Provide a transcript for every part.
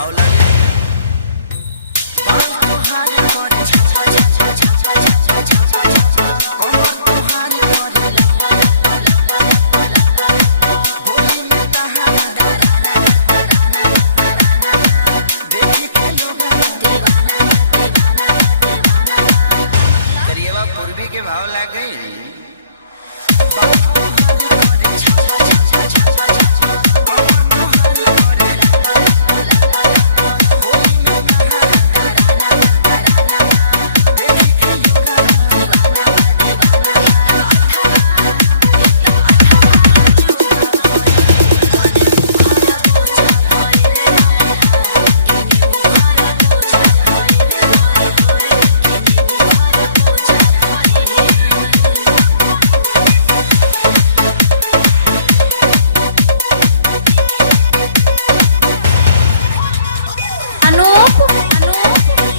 भाव लगे। करिएवा पूर्वी के भाव लगे।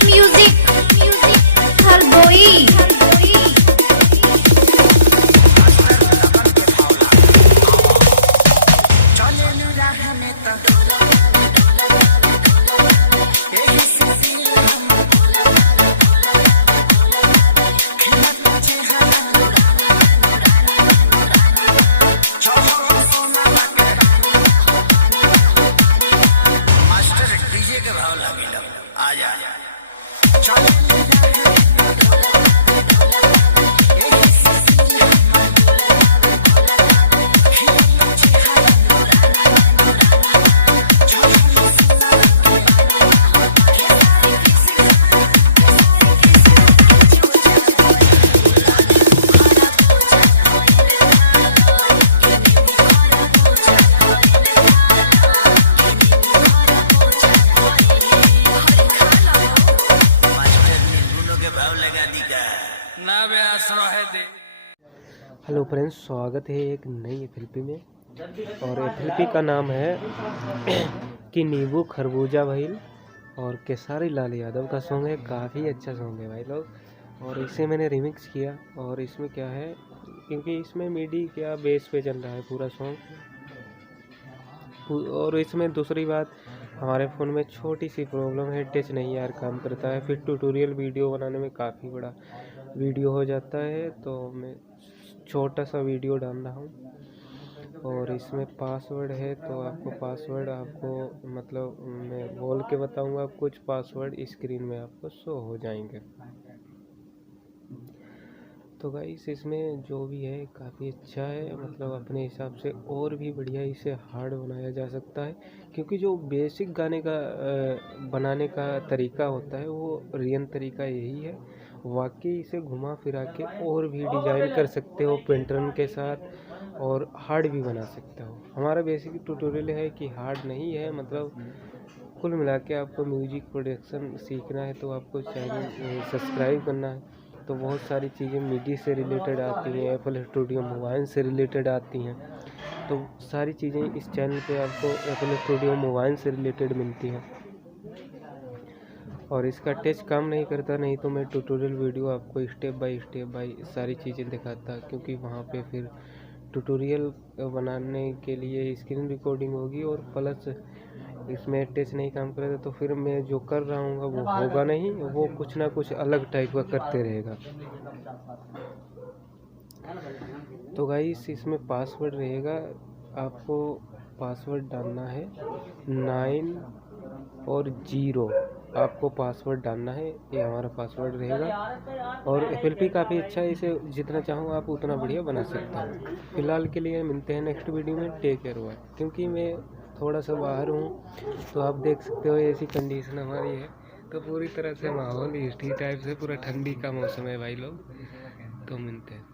म्यूजिक हरदोई। मास्टर डीजे के भाव लगे। आ जा हेलो फ्रेंड्स, स्वागत है एक नई एफएलपी में। और एफएलपी का नाम है कि नींबू खरबूजा भइल और केसारी लाल यादव का सॉन्ग है। काफ़ी अच्छा सॉन्ग है भाई लोग। और इसे मैंने रिमिक्स किया। और इसमें क्या है, क्योंकि इसमें मिडी क्या बेस पे चल रहा है पूरा सॉन्ग। और इसमें दूसरी बात, हमारे फ़ोन में छोटी सी प्रॉब्लम है, टच नहीं यार काम करता है। फिर ट्यूटोरियल वीडियो बनाने में काफ़ी बड़ा वीडियो हो जाता है, तो मैं छोटा सा वीडियो डाल रहा हूँ। और इसमें पासवर्ड है, तो आपको पासवर्ड आपको मतलब मैं बोल के बताऊँगा। कुछ पासवर्ड स्क्रीन में आपको शो हो जाएंगे। तो गाइस, इसमें जो भी है काफ़ी अच्छा है, मतलब अपने हिसाब से और भी बढ़िया इसे हार्ड बनाया जा सकता है। क्योंकि जो बेसिक गाने का बनाने का तरीका होता है वो रियल तरीका यही है। वाकई इसे घुमा फिरा के और भी डिज़ाइन कर सकते हो पैटर्न के साथ, और हार्ड भी बना सकते हो। हमारा बेसिक ट्यूटोरियल है कि हार्ड नहीं है। मतलब कुल मिला के आपको म्यूजिक प्रोडक्शन सीखना है तो आपको चैनल सब्सक्राइब करना है। तो बहुत सारी चीज़ें मिडी से रिलेटेड आती हैं, एफएल स्टूडियो मोबाइल से रिलेटेड आती हैं। तो सारी चीज़ें इस चैनल पे आपको एफएल स्टूडियो मोबाइल से रिलेटेड मिलती हैं। और इसका टच काम नहीं करता, नहीं तो मैं ट्यूटोरियल वीडियो आपको स्टेप बाय सारी चीज़ें दिखाता। क्योंकि वहाँ पे फिर ट्यूटोरियल बनाने के लिए स्क्रीन रिकॉर्डिंग होगी, और प्लस इसमें टच नहीं काम करेगा तो फिर मैं जो कर रहा हूँ वो होगा नहीं, वो कुछ ना कुछ अलग टाइप का करते रहेगा। तो गाइस, इसमें पासवर्ड रहेगा। आपको पासवर्ड डालना है 9 और 0, आपको पासवर्ड डालना है। ये हमारा पासवर्ड रहेगा। और एफएलपी काफ़ी अच्छा है, इसे जितना चाहो आप उतना बढ़िया बना सकते हो। फिलहाल के लिए मिलते हैं नेक्स्ट वीडियो में। Take care bye. क्योंकि मैं थोड़ा सा बाहर हूँ, तो आप देख सकते हो ऐसी कंडीशन हमारी है। तो पूरी तरह से माहौल इसी टाइप से, पूरा ठंडी का मौसम है भाई लोग। तो मिलते हैं।